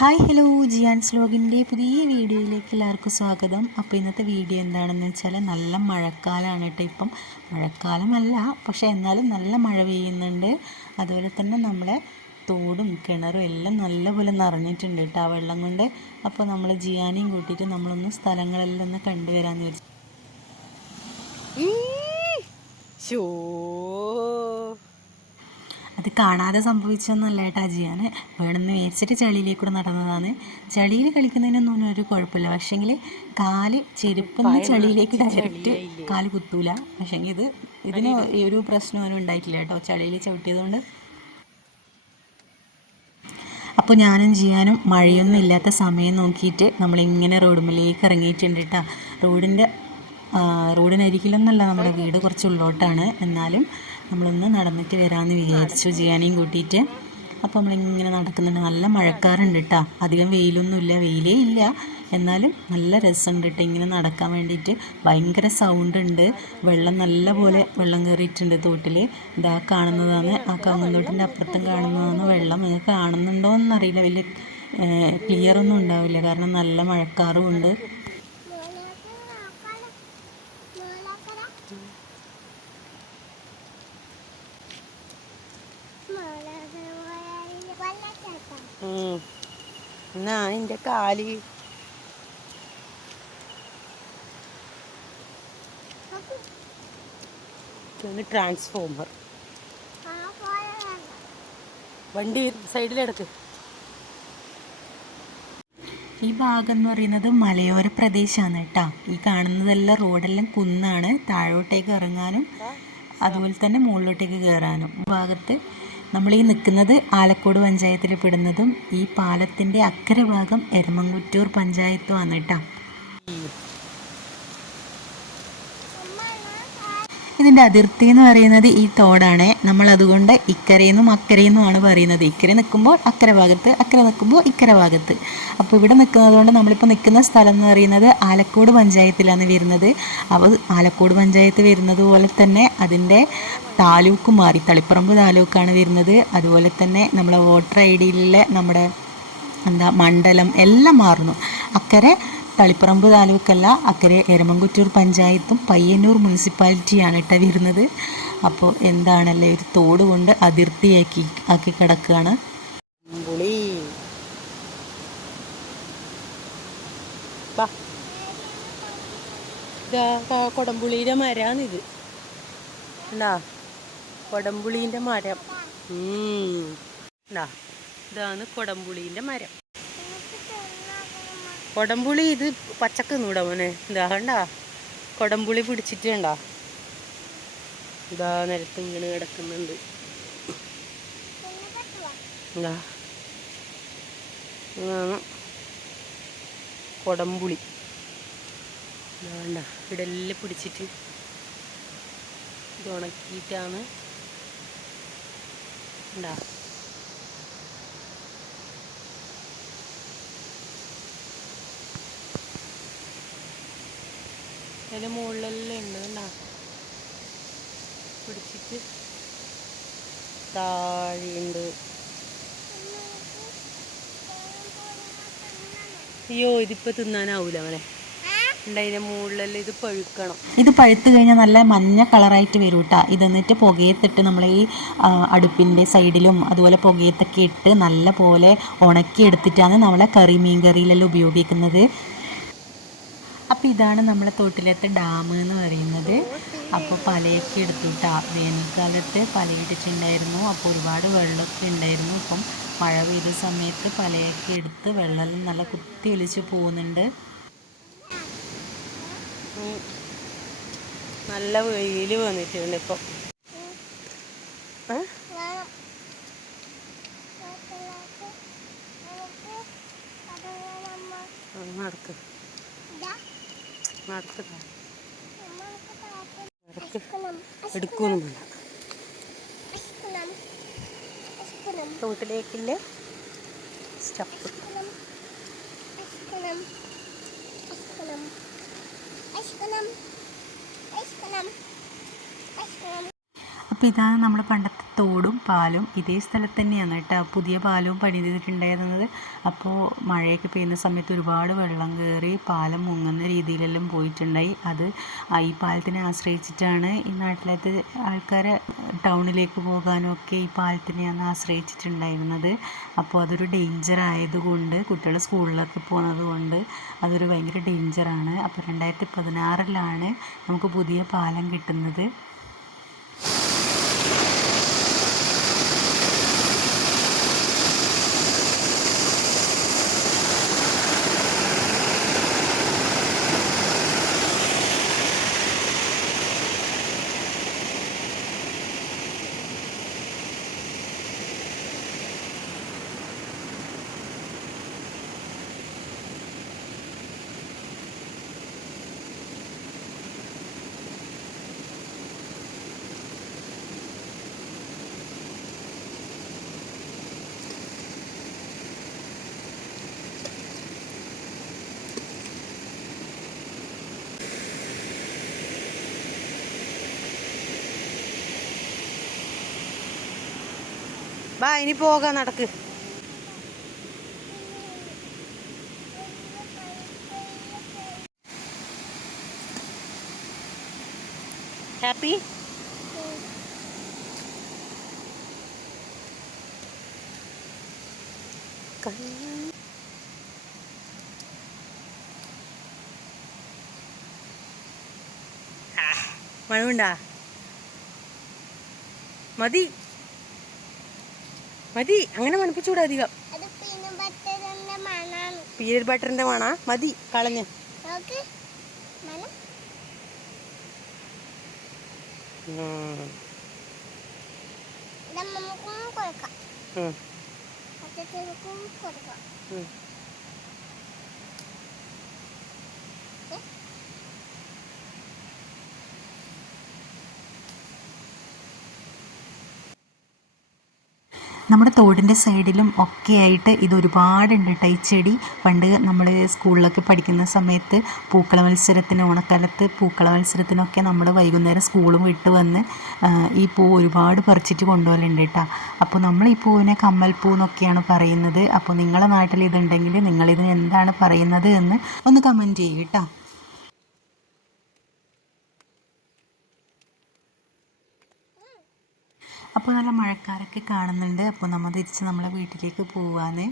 Hi hello ജിയാൻസ് ലോഗിന്റെ പുതിയ വീഡിയോയിലേക്ക് എല്ലാവർക്കും സ്വാഗതം. അപ്പോൾ ഇന്നത്തെ വീഡിയോ എന്താണെന്ന് വെച്ചാൽ നല്ല മഴക്കാലമാണ് കേട്ടോ ഇപ്പം. മഴക്കാലമല്ല പക്ഷേ എന്നാലും നല്ല മഴ പെയ്യുന്നുണ്ട്. അതുപോലെ തന്നെ നമ്മളെ തോടും കിണറും എല്ലാം നല്ലപോലെ നിറഞ്ഞിട്ടുണ്ട് കേട്ടോ ആ വെള്ളം കൊണ്ട്. അപ്പോൾ നമ്മൾ ജിയാനെയും കൂട്ടിയിട്ട് നമ്മളൊന്ന് സ്ഥലങ്ങളെല്ലാം ഒന്ന് കണ്ടുവരാമെന്ന് വിചാരിച്ചു. ഷോ അത് കാണാതെ സംഭവിച്ചൊന്നല്ല കേട്ടോ ജിയാൻ വേണമെന്ന് വിചാരിച്ചിട്ട് ചെളിയിലേക്ക് കൂടെ നടന്നതാണ്. ചെളിയിൽ കളിക്കുന്നതിനൊന്നും ഒരു കുഴപ്പമില്ല. പക്ഷേങ്കിൽ കാൽ ചെരുപ്പെന്ന് ചെളിയിലേക്ക് ഡയറക്റ്റ് കാൽ കുത്തൂല. പക്ഷേങ്കിൽ ഇത് ഇതിന് ഒരു പ്രശ്നമൊന്നും ഉണ്ടായിട്ടില്ല കേട്ടോ. ചെളിയിൽ ചവിട്ടിയതുകൊണ്ട്. അപ്പോൾ ഞാനും ജിയാനും മഴയൊന്നും ഇല്ലാത്ത സമയം നോക്കിയിട്ട് നമ്മളിങ്ങനെ റോഡുമ്മിലേക്ക് ഇറങ്ങിയിട്ടുണ്ട് കേട്ടോ. റോഡിന്റെ റോഡിനരികിലൊന്നല്ല നമ്മുടെ വീട് കുറച്ച് ഉള്ളോട്ടാണ് എന്നാലും നമ്മളൊന്ന് നടന്നിട്ട് വരാമെന്ന് വിചാരിച്ചു ജിയാനെയും കൂട്ടിയിട്ട്. അപ്പോൾ നമ്മളിങ്ങനെ നടക്കുന്നുണ്ട്. നല്ല മഴക്കാറുണ്ട് കേട്ടോ അധികം വെയിലൊന്നുമില്ല. വെയിലേ ഇല്ല. എന്നാലും നല്ല രസമുണ്ട് കേട്ടോ ഇങ്ങനെ നടക്കാൻ വേണ്ടിയിട്ട് ഭയങ്കര സൗണ്ട് ഉണ്ട് വെള്ളം നല്ല പോലെ വെള്ളം കയറിയിട്ടുണ്ട് തോട്ടിൽ ഇതാ കാണുന്നതാണ്. ആ കങ്ങന്തോട്ടിന്റെ അപ്പുറത്തും കാണുന്നതാണ് വെള്ളം. നിങ്ങൾക്ക് കാണുന്നുണ്ടോ എന്നറിയില്ല വലിയ ക്ലിയർ ഒന്നും ഉണ്ടാവില്ല. കാരണം നല്ല മഴക്കാറും ഉണ്ട് എന്നാ എന്റെ കാൽ. ട്രാൻസ്ഫോമർ. വണ്ടി സൈഡിലെടുക്ക്. ഈ ഭാഗം എന്ന് പറയുന്നത് മലയോര പ്രദേശമാണ് കേട്ടോ. ഈ കാണുന്നതെല്ലാം റോഡെല്ലാം കുന്നാണ്. താഴോട്ടേക്ക് ഇറങ്ങാനും അതുപോലെ തന്നെ മുകളിലോട്ടേക്ക് കയറാനും ഭാഗത്ത് നമ്മൾ ഈ നിൽക്കുന്നത് ആലക്കോട് പഞ്ചായത്തിൽ പെടുന്നതും ഈ പാലത്തിന്റെ അക്കരഭാഗം എരമംകുറ്റൂർ പഞ്ചായത്തുമാണ് കേട്ടോ. ഇതിന്റെ അതിർത്തി എന്ന് പറയുന്നത് ഈ തോടാണ്. നമ്മൾ അതുകൊണ്ട് ഇക്കരയെന്നും അക്കരയെന്നുമാണ് പറയുന്നത്. ഇക്കരെ നിൽക്കുമ്പോൾ അക്കര ഭാഗത്ത് അക്കരെ നിൽക്കുമ്പോൾ ഇക്കര ഭാഗത്ത്. അപ്പോൾ ഇവിടെ നിൽക്കുന്നത് കൊണ്ട് നമ്മളിപ്പോൾ നിൽക്കുന്ന സ്ഥലം എന്ന് പറയുന്നത് ആലക്കോട് പഞ്ചായത്തിലാണ് വരുന്നത്. അപ്പോൾ ആലക്കോട് പഞ്ചായത്ത് വരുന്നത് പോലെ തന്നെ അതിന്റെ താലൂക്ക് മാറി തളിപ്പറമ്പ് താലൂക്കാണ് വരുന്നത്. അതുപോലെ തന്നെ നമ്മളെ വോട്ടർ ഐ ഡിയിലെ നമ്മുടെ എന്താ മണ്ഡലം എല്ലാം മാറുന്നു. അക്കരെ തളിപ്പറമ്പ് താലൂക്കല്ല അക്കരെ എരമംകുറ്റൂർ പഞ്ചായത്തും പയ്യന്നൂർ മുനിസിപ്പാലിറ്റിയാണ് കേട്ടോ വരുന്നത്. അപ്പോൾ എന്താണല്ലേ ഒരു തോട് കൊണ്ട് അതിർത്തിയാക്കി ആക്കി കിടക്കുകയാണ് കൊടംപുളിയുടെ മരാണിത്. ഉണ്ടാ കൊടംപുളീന്റെ മരം. ഇതാണ് കൊടംപുളീന്റെ മരം. കൊടംപുളി ഇത് പച്ചക്ക് നൂടാ മോനെ. ഇതാ കണ്ടാ? കൊടംപുളി പിടിച്ചിട്ടുണ്ടാ ഇതാ നിരത്ത് ഇങ്ങനെ കിടക്കുന്നുണ്ട്. കൊടംപുളി. വേണ്ട ഇവിടെ എല്ലാം പിടിച്ചിട്ട് ഇത് ഉണക്കിയിട്ടാണ്. ഉണ്ടാ അതിന്റെ മുകളിലെല്ലാം ഉണ്ട് കണ്ടാ? പിടിച്ചിട്ട് താഴെയുണ്ട്. അയ്യോ ഇതിപ്പോ തിന്നാനാവൂല അവനെ ഇത് ഇത് പഴുത്ത് കഴിഞ്ഞാൽ നല്ല മഞ്ഞ കളറായിട്ട് വരും കേട്ടോ ഇത് എന്നിട്ട് പുകയത്തിട്ട് നമ്മൾ ഈ അടുപ്പിന്റെ സൈഡിലും അതുപോലെ പുകയത്തൊക്കെ ഇട്ട് നല്ല പോലെ ഉണക്കി എടുത്തിട്ടാണ് നമ്മളെ കറി മീൻ കറിയിലെല്ലാം ഉപയോഗിക്കുന്നത്. അപ്പോൾ ഇതാണ് നമ്മുടെ തോട്ടിലത്തെ ഡാം എന്ന് പറയുന്നത്. അപ്പോൾ പലയൊക്കെ എടുത്തിട്ട് വേനൽക്കാലത്ത് പലയിടിച്ചിട്ടുണ്ടായിരുന്നു. അപ്പോൾ ഒരുപാട് വെള്ളമൊക്കെ ഉണ്ടായിരുന്നു. ഇപ്പം മഴ പെയ്ത സമയത്ത് പലയൊക്കെ എടുത്ത് വെള്ളം നല്ല കുത്തി ഒലിച്ച് പോകുന്നുണ്ട്. നല്ല വെയിൽ വന്നിട്ടുണ്ട് ഇപ്പം. നടക്ക്. നടക്ക് നടക്ക് എടുക്കൊന്നും വേണ്ട തോട്ടിലേക്കില്ലേ സ്റ്റപ്പ് അപ്പോൾ ഇതാണ് നമ്മുടെ പണ്ടത്തെ തോടും പാലും ഇതേ സ്ഥലത്ത് തന്നെയാണ് കേട്ടോ. പുതിയ പാലവും പണിതിട്ടുണ്ടായിരുന്നത്. അപ്പോൾ മഴയൊക്കെ പെയ്യുന്ന സമയത്ത് ഒരുപാട് വെള്ളം കയറി പാലം മുങ്ങുന്ന രീതിയിലെല്ലാം പോയിട്ടുണ്ടായി. അത് ഈ പാലത്തിനെ ആശ്രയിച്ചിട്ടാണ് ഈ നാട്ടിലത്തെ ആൾക്കാരെ ടൗണിലേക്ക് പോകാനൊക്കെ ഈ പാലത്തിനെയാണ് ആശ്രയിച്ചിട്ടുണ്ടായിരുന്നത്. അപ്പോൾ അതൊരു ഡേഞ്ചർ ആയതുകൊണ്ട് കുട്ടികൾ സ്കൂളിലൊക്കെ പോകുന്നത് കൊണ്ട് അതൊരു ഭയങ്കര ഡേഞ്ചറാണ് അപ്പോൾ രണ്ടായിരത്തി പതിനാറിലാണ് നമുക്ക് പുതിയ പാലം കിട്ടുന്നത്. ബാ ഇനി പോകാം നടക്ക്. ഹാപ്പി മഴമുണ്ടാ മതി. മതി അങ്ങനെ മണപ്പിച്ചുകൂടാ അധികം. പീനട്ട് ബട്ടറിന്റെ മണാ? മതി കളഞ്ഞ്. കൊടുക്കാം. നമ്മുടെ തോടിന്റെ സൈഡിലും ഒക്കെ ആയിട്ട് ഇത് ഒരുപാടുണ്ട് കേട്ടോ ഈ ചെടി പണ്ട് നമ്മൾ സ്കൂളിലൊക്കെ പഠിക്കുന്ന സമയത്ത് പൂക്കള മത്സരത്തിന് ഓണക്കാലത്ത് പൂക്കള മത്സരത്തിനൊക്കെ നമ്മൾ വൈകുന്നേരം സ്കൂളും വിട്ട് വന്ന് ഈ പൂ ഒരുപാട് പറിച്ചിട്ട് കൊണ്ടുപോകലുണ്ട് കേട്ടോ അപ്പോൾ നമ്മൾ ഈ പൂവിനെ കമ്മൽ പൂ എന്നൊക്കെയാണ് പറയുന്നത്. അപ്പോൾ നിങ്ങളുടെ നാട്ടിൽ ഇതുണ്ടെങ്കിൽ നിങ്ങളിതിന് എന്താണ് പറയുന്നത് എന്ന് ഒന്ന് കമന്റ് ചെയ്യും കേട്ടോ അപ്പോൾ നല്ല മഴക്കാരൊക്കെ കാണുന്നുണ്ട്. അപ്പോൾ നമ്മൾ തിരിച്ച് നമ്മളെ വീട്ടിലേക്ക് പോവാന്ന്.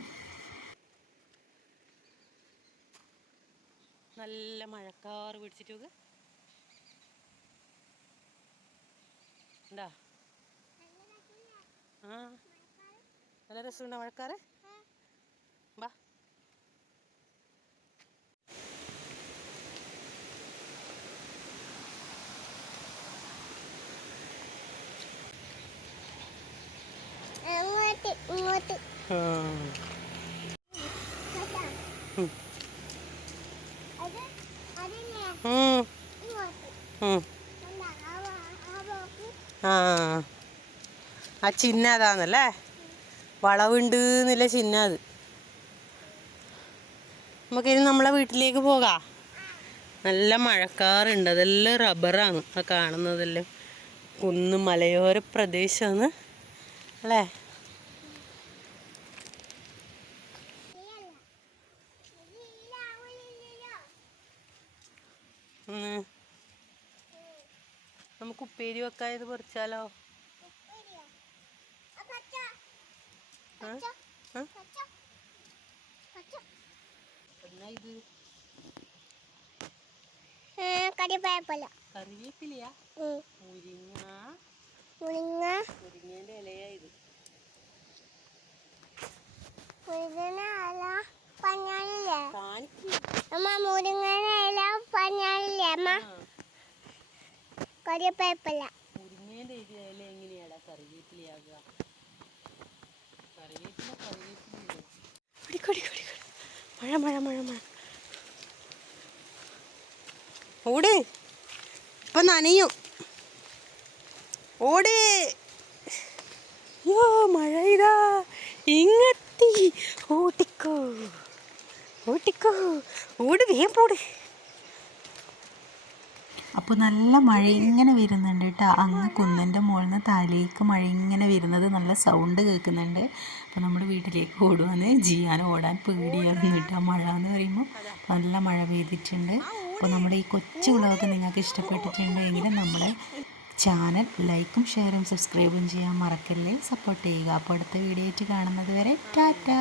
നല്ല മഴക്കാറ് പിടിച്ചിട്ട് നോക്ക്. ഉണ്ടാ ആ നല്ല രസമുണ്ടോ മഴക്കാറ്? ഇങ്ങോട്ട് ആ. ചിഹ്ന അതാന്നല്ലേ? വളവുണ്ട് എന്നില്ല ചിഹ്ന അത്. നമുക്കിനി നമ്മളെ വീട്ടിലേക്ക് പോകാം. നല്ല മഴക്കാറുണ്ട് അതെല്ലാം റബ്ബറാണ്. ആ കാണുന്നതെല്ലാം കുന്ന് മലയോര പ്രദേശമാണ്. അല്ലേ ശരിയല്ല. ഇത് ഈ ആവണില്ലല്ലോ. ഒന്ന് നമുക്ക് ഉപ്പേരി വെക്കാൻ ഇത്? പറിച്ചാലോ കറിവേപ്പില കറിവേപ്പിലയാ മുരിങ്ങ. മുരിങ്ങ. ഇലയാ ഇത്. മുരിങ്ങ പഞ്ഞാലില്ലേ അമ്മ മുരിങ്ങ ഇല പഞ്ഞാലില്ലേ അമ്മ? ആ. കറിവേപ്പില മുരിങ്ങേന്റെ ഇല എങ്ങനെയാടാ കറിവേപ്പിലയാകുക? കറിവേപ്പില കറിവേപ്പില കൊടി കൊടി കൊടി മഴ മഴ മഴ മഴ. ഓട്. ഇപ്പൊ നനയും. ഓട്. യോ മഴ ഇതാ ഇങ്ങത്തി ഓട്ടിക്കോ. ഓട്ടിക്കോ ഓട് വേഗം പോട്. അപ്പോൾ നല്ല മഴ ഇങ്ങനെ വരുന്നുണ്ട് കേട്ടോ. അങ്ങ് കുന്നന്റെ മുകളിൽ നിന്ന് താഴേക്ക് മഴ ഇങ്ങനെ വരുന്നത് നല്ല സൗണ്ട് കേൾക്കുന്നുണ്ട്. അപ്പോൾ നമ്മുടെ വീട്ടിലേക്ക് ഓടുവാന്ന്. ജിയാൻ ഓടാൻ പേടിയായിരുന്നു കേട്ടോ. മഴ എന്ന് പറയുമ്പോൾ നല്ല മഴ പെയ്തിട്ടുണ്ട്. അപ്പോൾ നമ്മുടെ ഈ കൊച്ചു വ്ളോഗ് നിങ്ങൾക്ക് ഇഷ്ടപ്പെട്ടിട്ടുണ്ടെങ്കിൽ നമ്മുടെ ചാനൽ ലൈക്കും ഷെയറും സബ്സ്ക്രൈബും ചെയ്യാൻ മറക്കല്ലേ. സപ്പോർട്ട് ചെയ്യുക. അപ്പോൾ അടുത്ത വീഡിയോ ആയിട്ട് കാണുന്നത് വരെ ടാറ്റാ.